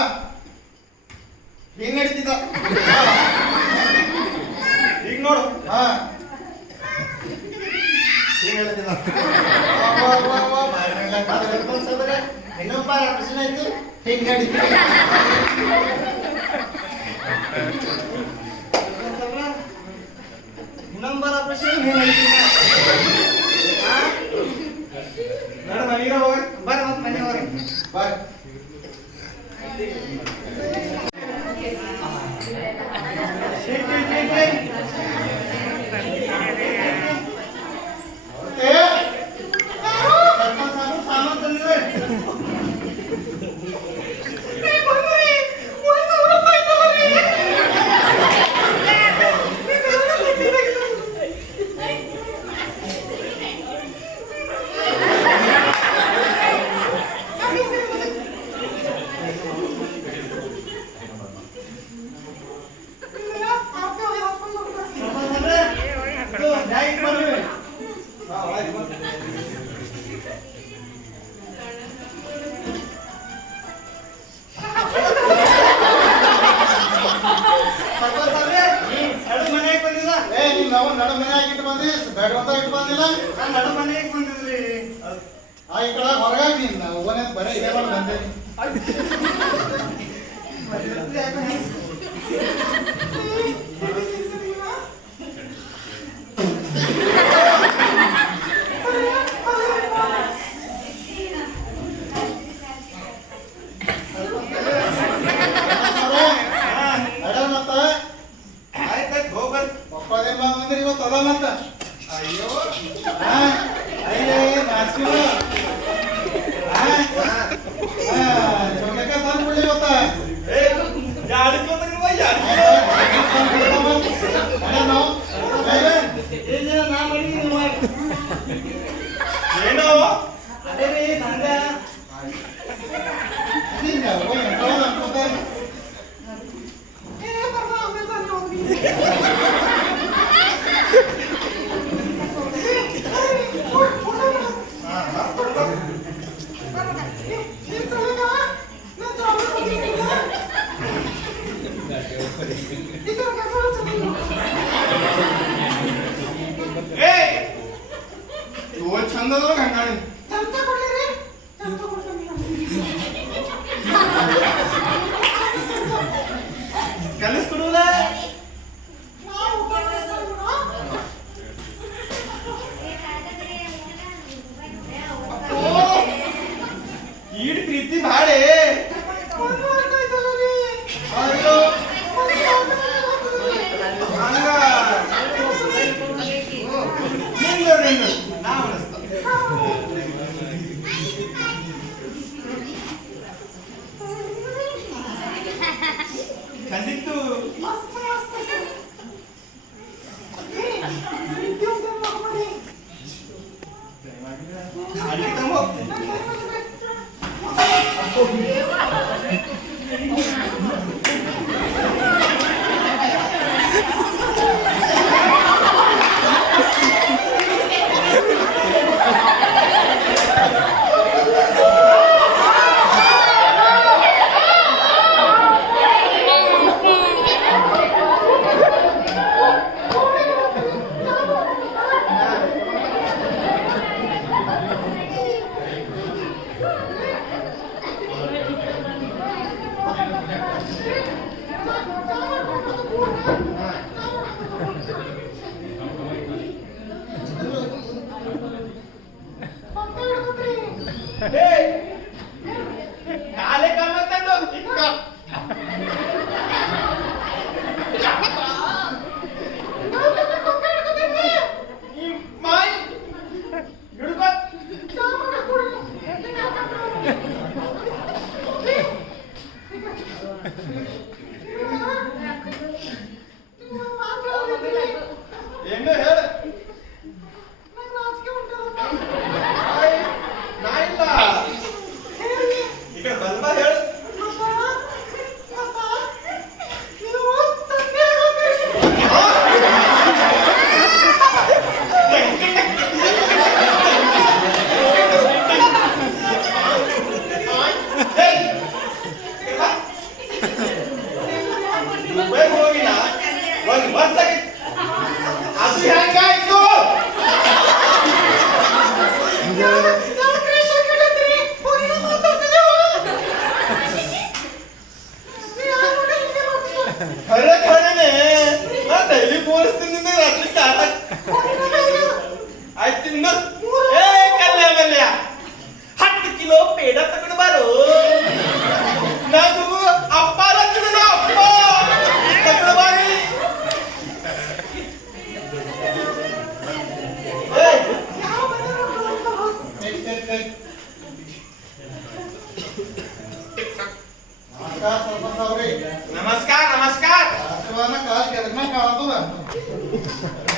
ಹಿಂಗ್ ನಡೀತಿದ್ದ ಈಗ ನೋಡು ಹಾ ಹಿಂಗ್ ಹೇಳ್ತಿದ್ದ ಸರ್ಪಂಚ್ ಸಾಬ್ರೆ ಇನ್ನೊಬ್ಬ ಪ್ರಶ್ನೆ ಆಯ್ತು ಹಿಂಗ್ ನಡೀತು ಸರ್ಪಂಚ್ ಸಾಬ್ರೆ ಇನ್ನೊಂಬರ ಆಪರೇಷನ್ ನೀವು ನಡೀತಿಲ್ಲ ನಡ ಮನೆಗೆ ಹೋಗ ಬರ್ರಿ ಮತ್ತೆ ಮನೆ ಹೋಗ್ರಿ ಬಾಯ್ ಸರ್ಪಂಚ್ ಸಾಬ್ರು ಸಾಮಾನ್ ತಂದಿದ್ದಾರೆ ಸರ್ಪಂಚ್ ಸಾಬ್ರೆ ಇದು ಬ್ಯಾಗ್ ಬರ್ರಿ ಹಾ ಆಯ್ತು ಬರ್ರಿ ಸರ್ಪಂಚ್ ಸಾಬ್ರೆ ಎರಡು ಮನೆಗೆ ಬಂದಿಲ್ಲ ಏ ನೀನ್ ನಾವು ನಡು ಮನೆ ಹಾಕಿಟ್ಟು ಬಂದಿ ಬೆಡ್ ಅಂತ ಇಟ್ಟು ಬಂದಿಲ್ಲ ನಾನು ಎರಡು ಮನೆಗೆ ಬಂದಿದ್ರಿ ಆ ಈ ಕಡೆ ಹೊರಗಾಗಿ ನೀನ್ ಒಬ್ಬನೇ ಬರೀ ಇದೇ ಮಾಡಿ ಬಂದೆ ಅಡ ಮತ್ತ ಆಯ್ತಾಯ್ತು ಹೋಗ್ಬರ್ರಿ ಒಪ್ಪದೇನ್ ಬಂದ್ರಿ ಇವತ್ತು ಅದಲ್ಲ ಅಂತ ಅಯ್ಯೋ ಹಾ ಅಯ್ಯೇ ನಾಚಿಕೆ ಚೌಟಕ ತಂದ್ಬಿಡ್ಲಿ ಇವತ್ತ ಏ ಜಾಡಕ್ಕೆ ಹೋಗ್ತಾರೆ ವಯ್ಯ ಏನಿಲ್ಲ ನಾ ಮಾಡಿದ್ದೀನಿ ನೀವು ಮಾಡಿ ಏನೋ ಅದೇ ರೀ ನಂದ ಏ ತೋಲ್ ಚಂದ ಅದ ಗಂಗಾಳಿ ಕಲಿಸ್ಕೊಡುಲ್ಲ ಈಡ್ ಪ್ರೀತಿ ಬಾಳೆ ಅಯ್ಯೋ ಹಂಗ ನಿಂದು ನಾ ಉಣಿಸ್ತ ಖಂಡಿತು ಅಡಿಗೆ ತಂಬೋ कर माय हिडकत ಹೆಂಗ ಹೇಳ ನಾ ಇಲ್ಲ ಈಗ ಬಲ್ಬ ಹೇಳ ದುಬೈ ಹೋಗಿಲ್ಲ ಒಂದು ವರ್ಷ ಆಗಿತ್ತು. ಅದು ಹೆಂಗಾಯ್ತು ಖರೆ ಖರೇನೆ ನಾ ಡೈಲಿ ಬೋಲಿಸ್ತೀನಿ ರಾತ್ರಿ ಕಾಲ ಆಯ್ತು ತಿನ್ನು ಏ ಕಲ್ಯ ಮಲ್ಯ 10 ಕಿಲೋ ಪೇಡ ತಗೊಂಡು ಬಾರು ನಾನು ಅಪ್ಪ ರಚಿನ ಅಪ್ಪ ತಗೊಂಡು ಬಾರಿ ನಮಸ್ಕಾರ ನಮಸ್ಕಾರ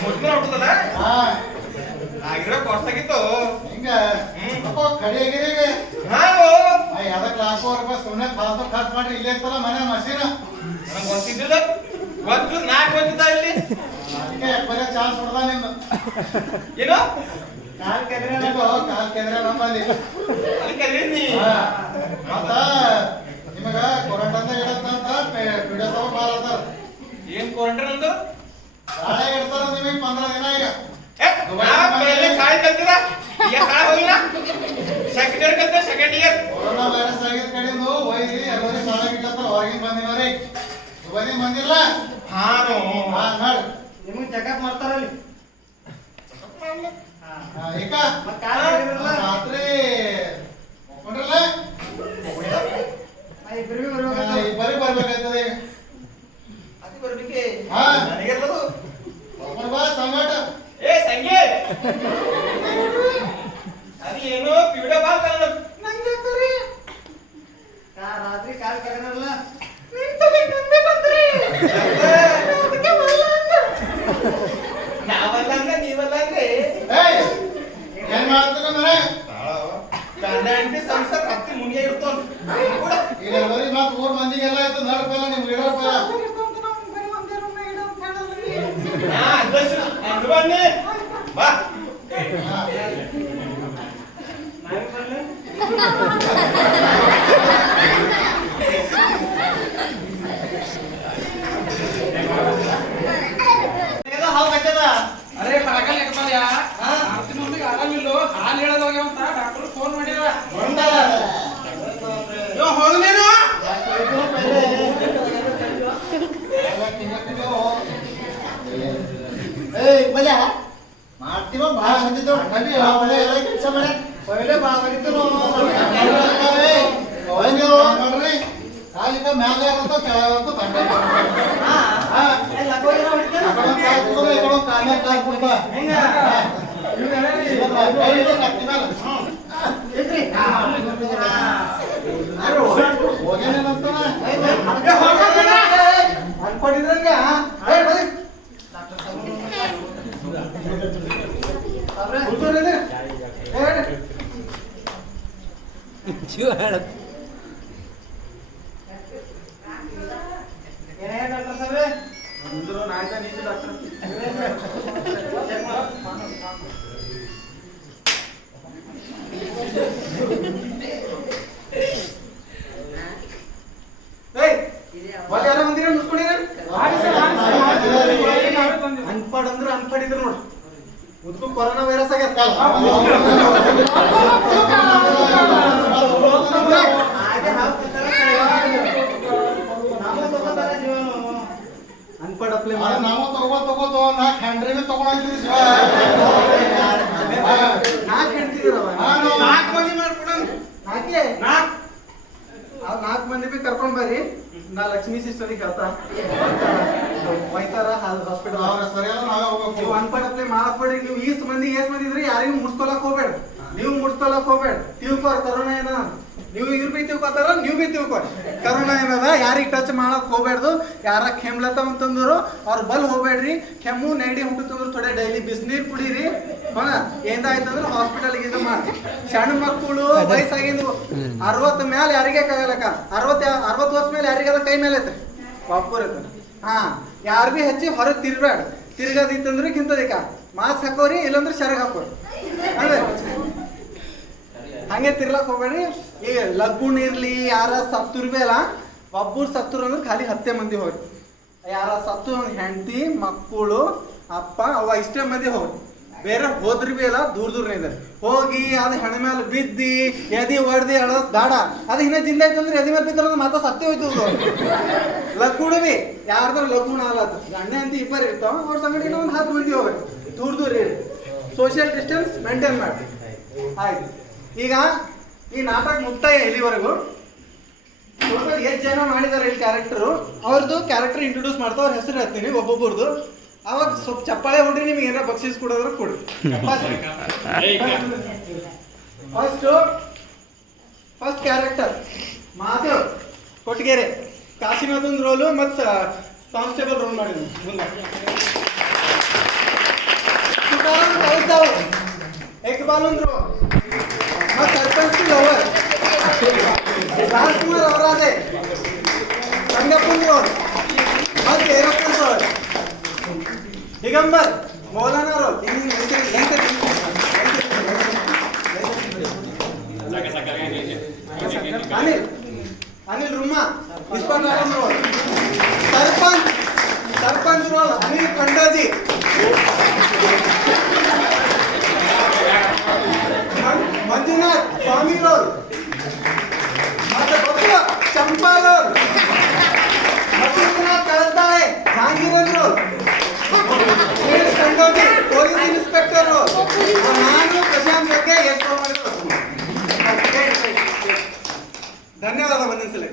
ಮುಸ್ಲಿಂ ಹೊಟ್ಟದ ಆಗಿರೋ ಕೊರ್ಸಾಗಿತ್ತು ನಾನು ನನಗೆ ಗೊತ್ತಿದ್ದಿಲ್ಲ ಗೊತ್ತು ನಾಲ್ಕು ಗೊತ್ತಿದ್ದ ಇಲ್ಲಿ ಏನು ಅಲ್ಲಿ ಕರೀನಿ ನಿಮಗ ಕೊರಂಟಂದ ಇಡತ್ತಂತ ವಿಡಿಯೋ ತಗೊಂಡ್ ಬಾರತ್ತಾರ ಏನ್ ಕ್ವಾರಂಟೈನ್ ಅಂದ್ರು ನಾಳೆ ಇಡ್ತಾರ ನಿಮಗೆ 15 ದಿನ ಈಗ ಪहले साल कल्तीरा ये साल होईना सेकंड ईयर कल्ते सेकंड ईयर ಕೊರೋನಾ ವೈರಸ್ ಆಗಿದ ಕಡೆಯಿಂದ ಹೋಗಿ ಎಲ್ಲರೂ ಶಾಲೆ ಬಿಟ್ಟತ್ತಾರ ಹೊರಗಿನ ಬಂದಿನಾರಿ ಇವರಿಗೆ ಬಂದಿಲ್ಲ ಹಾನು ಹಾ ನೋಡ್ ನಿಮಗೆ ಚೆಕಪ್ ಮಾಡ್ತಾರಲ್ಲಿ ಈಗ ರಾತ್ರಿ ಹೋಗ್ಕೊಂಡ್ರಲ್ಲ ಬರೀ ಬರ್ಬೇಕಾಗ್ತದೆ ಈಗ ಅತಿ ಬರ್ಬೇಕೆ ಹಾ ನನಗೆಲ್ಲದು ಹೋಗ್ಕೊಂಡ್ ಬಾ ಸಂಗಾಟ ಏ ಸಂಗೀತ್ ಅದು ಏನೋ ಪಿವಿಡ ಬಾಲ್ ಕನ್ನಡ ನಂಗೆ ಕರಿ ರಾತ್ರಿ ಕಾಲ್ ಕರೆನಲ್ಲ ನಿಂತಗೆ ನಂಬೆ ಬಂದ್ರಿ ಅದಕ್ಕೆ ಬರಲ್ಲ ಅಂತ ನಾವಲ್ಲ ಅಂದ್ರೆ ನೀವಲ್ಲ ಅಂದ್ರೆ ಏಯ್ ಏನ್ ಮಾಡ್ತೀರ ಮನೆ ಗಂಡ ಹೆಂಡತಿ ಸಂಸಾರ ಹತ್ತಿ ಮುನಿಗೆ ಇರ್ತೋನ್ ಕೂಡ ಈಗ ಎಲ್ಲರಿಗೆ ಮತ್ತೆ 3 ಮಂದಿಗೆಲ್ಲ ಆಯ್ತು ನಡ್ಪಲ್ಲ ನಿಮ್ಗೆ ಇಡಪ್ಪ ಹಾ ಅಡ್ರೆಸ್ ಅಂದು ಬನ್ನಿ ಬಾ ಅರೆ ಪರಕಲ್ ಯಾಕಪ್ಪ ಆರ್ತಿ ಮಮ್ಮಿಗೆ ಆರಾಮಿಲ್ಲೋ ಹಾಲು ಹೇಳೋದು ಹೋಗ್ಯಾವಂತ ಡಾಕ್ಟರ್ ಫೋನ್ ಮಾಡಿರ ಯೋ ಹೋಗ್ಲೇನು ಮಾಡ್ತೀವ ಭಾಳ ಬಂದಿದ್ದು ಕೆಲಸ ಮಾಡ ಪहिले ಭಾಳ ಬಂದಿದ್ದು ನೋಡ್ರಿ ಕಾಲಿಕ ಮ್ಯಾಲೆ ಆಗತ್ತ ಕೆಳಗತ್ತ ತಂಡ ಅನ್ಕೊಂಡಿದ್ರಂಗ ಏನೇ ಡಾಕ್ಟರ್ ಸಾಹೇಬ್ರೆ ಮುಂದ್ರು ನಾಯ್ಕ ನೀತಿ ಡಾಕ್ಟರ್ ಒಳ್ಳೆ ಯಾರೋ ಮಂದಿರ ಮುಸ್ಕೊಂಡಿರ ಅನ್ಪಡ್ ಅಂದ್ರೆ ಅನ್ಪಡಿದ್ರು ನೋಡಿ ಉದ್ಕು ಕೊರೋನಾ ವೈರಸ್ ಆಗ್ಯದ ಅನ್ಪಡ್ ಅಪ್ಲೈ ನಾವು ತಗೋ ನಾ ಹ್ಯಾಂಡ್ರಿ ತಗೊಂಡಿದ್ರಿ ನಾಲ್ಕು ಹೇಳ್ತಿದ್ದೀರವ 4 ಮಂದಿ ಮಾಡ್ಕೊಡೋಣ ಆ 4 ಮಂದಿ ಬಿ ಕರ್ಕೊಂಡ್ ಬರ್ರಿ ನಾ ಲಕ್ಷ್ಮೀ ಸಿಸ್ಟರಿಗೆ ಹೇಳ್ತಾ ಒಯ್ತಾರ ಹಾಸ್ಪಿಟಲ್ ಅವ್ರ ಸರಿಯಾದ ನಾವೇ ಹೋಗ್ಬೇಕು. ನೀವು ಅನ್ಪಡಪ್ಲೆ ಮಾಡಬೇಡಿ. ನೀವು ಈಸ್ ಮಂದಿ ಇದ್ರಿ ಯಾರಿಗೂ ಮುಡ್ಸ್ಕೊಳಕ್ ಹೋಗ್ಬೇಡ. ನೀವು ಮುಡ್ಸ್ಕೊಳಕ್ ಹೋಗ್ಬೇಡ. ತಿಳ್ಕೊರ್ ಕರೋನಾ ಏನ, ನೀವು ಇವ್ರು ಬಿ ತಿಳ್ಕೊತಾರ, ನೀವು ಬಿ ತಿಳ್ಕೊರಿ ಕರೋನಾ ಏನದ. ಯಾರಿಗೆ ಟಚ್ ಮಾಡಕ್ ಹೋಗ್ಬೇಡ್ದು. ಯಾರ ಕೆಮ್ಲತ್ತ ಅಂತಂದ್ರು ಅವ್ರ ಬಲ್ ಹೋಗ್ಬೇಡ್ರಿ. ಕೆಮ್ಮು ನೆಗಡಿ ಹುಟ್ಟುತ್ತಂದ್ರು ಥೋಡೆ ಡೈಲಿ ಬಿಸಿನೀರ್ ಕುಡೀರಿ. ಏನಾಯ್ತಂದ್ರೆ ಹಾಸ್ಪಿಟಲ್ಗೆ ಇದು ಮಾಡಿ. ಸಣ್ಣ ಮಕ್ಕಳು ವಯಸ್ಸಾಗಿಂದು 60 ಮೇಲೆ ಯಾರಿಗೆ ಕೈಲಕ್ಕ 60 ವರ್ಷ ಮೇಲೆ ಯಾರಿಗದ ಕೈ ಮೇಲೆ ಐತೆ ಒಬ್ಬರು ಐತೆ. ಹಾ ಯಾರು ಬಿ ಹೆಚ್ಚಿ ಹೊರಗೆ ತಿರ್ಬೇಡ. ತಿರ್ಗದಿತ್ತಂದ್ರೆ ಕಿಂತದಿಕ್ಕ ಮಾಸ್ಕ್ ಹಾಕೋರಿ, ಇಲ್ಲಂದ್ರೆ ಶರಗ್ ಹಾಕೋರಿ. ಅದೇ ಹಂಗೆ ತಿರ್ಲಕ್ ಹೋಗ್ಬೇಡ್ರಿ. ಈಗ ಲಗ್ಗುನ್ ಇರ್ಲಿ, ಯಾರ ಸತ್ತುರ್ ಬಿ ಅಲ್ಲ, ಒಬ್ಬರು ಸತ್ತುರ್ ಅಂದ್ರೆ ಖಾಲಿ 10 ಮಂದಿ ಹೋಗ್ರಿ. ಯಾರ ಸತ್ತು ಹೆಂಡತಿ ಮಕ್ಕಳು ಅಪ್ಪ ಅವ ಇಷ್ಟೇ ಮಂದಿ ಹೋಗ್ರಿ. ಬೇರೆ ಹೋದ್ರಿ ಬಿ ಅಲ್ಲ, ದೂರ ಇದ್ದಾರೆ. ಹೋಗಿ ಅದು ಹೆಣ ಮೇಲೆ ಬಿದ್ದಿ ಎದಿ ಹೊಡ್ದಿ ಅಳೋದ್ ಬೇಡ. ಅದು ಇನ್ನ ಜಿಂದ ಐತಂದ್ರೆ ಎದಿ ಮೇಲೆ ಬಿದ್ದ್ರ ಮಾತಾ ಸತ್ಯ ಹೋಯ್ತು. ಲಗ್ಗುಣ ಬಿ ಯಾರ್ದಾರ ಲಗ್ಗುಣ ಅಲ್ಲದು ಗಂಡ ಅಂತ ಇಬ್ಬರು ಇರ್ತಾವ. ಅವ್ರ ಸಂಗಡಿ ಒಂದು 10 ಮಂದಿ ಹೋಗ್ರಿ. ದೂರ ಇರಿ. ಸೋಷಿಯಲ್ ಡಿಸ್ಟೆನ್ಸ್ ಮೇಂಟೈನ್ ಮಾಡಿ. ಆಯ್ತು. ಈಗ ಈ ನಾಟಕ ಮುಕ್ತಾಯ ಇಲ್ಲಿವರೆಗೂ ಟೋಟಲ್ ಎಷ್ಟು ಜನ ಮಾಡಿದಾರೆ ಇಲ್ಲಿ ಕ್ಯಾರೆಕ್ಟರು, ಅವ್ರದ್ದು ಕ್ಯಾರೆಕ್ಟರ್ ಇಂಟ್ರೊಡ್ಯೂಸ್ ಮಾಡ್ತಾ ಅವ್ರ ಹೆಸರು ಹೇಳ್ತೀನಿ ಒಬ್ಬೊಬ್ಬರದು. ಅವಾಗ ಸ್ವಲ್ಪ ಚಪ್ಪಾಳೆ ಹೊಡ್ರಿ. ನಿಮ್ಗೆ ಏನಾರ ಬಕ್ಷೀಸ್ ಕೊಡೋದ್ರ ಕೊಡ್ರಿ. ಫಸ್ಟ್ ಕ್ಯಾರೆಕ್ಟರ್ ಮಾದೇವ್ ಕೊಟ್ಟಿಗೆರೆ, ಕಾಶಿನಾಥನ್ ರೋಲು ಮತ್ತು ಕಾನ್ಸ್ಟೇಬಲ್ ರೋಲ್ ಮಾಡಿದ್ವಿ. ಮುಂದೆ ತುಕಾರಾಮ್ ಕವಿತಾವ್ ಇಕ್ಬಾಲನ್ ರೋಲ್ ಮತ್ತು ಸರ್ಪಂಚ್ ಲವರ್ ರಾಜ್ಕುಮಾರ್ ಅವರಾದೆ ಸಂಗಪ್ಪನ್ ರೋಲ್ ಮತ್ತು ಏರಪ್ಪನ್ ರೋಲ್ ದಿಗಂಬರ್ ಮೌಲಾನಾ ರೋಲ್. ಅನಿಲ್ ರುಮಾ ಇಸ್ಪಾನ್ role. Sarpanch role Anil Khandaji. Manjunath Swami role. Champa role. Madhunath कहता है Jahangir role. Khandoji police inspector role. ನಾನು ಪ್ರಶಾಂತ್ ಬಗ್ಗೆ ಎಷ್ಟು ಧನ್ಯವಾದ. ಬಂದಿನ ಸಲ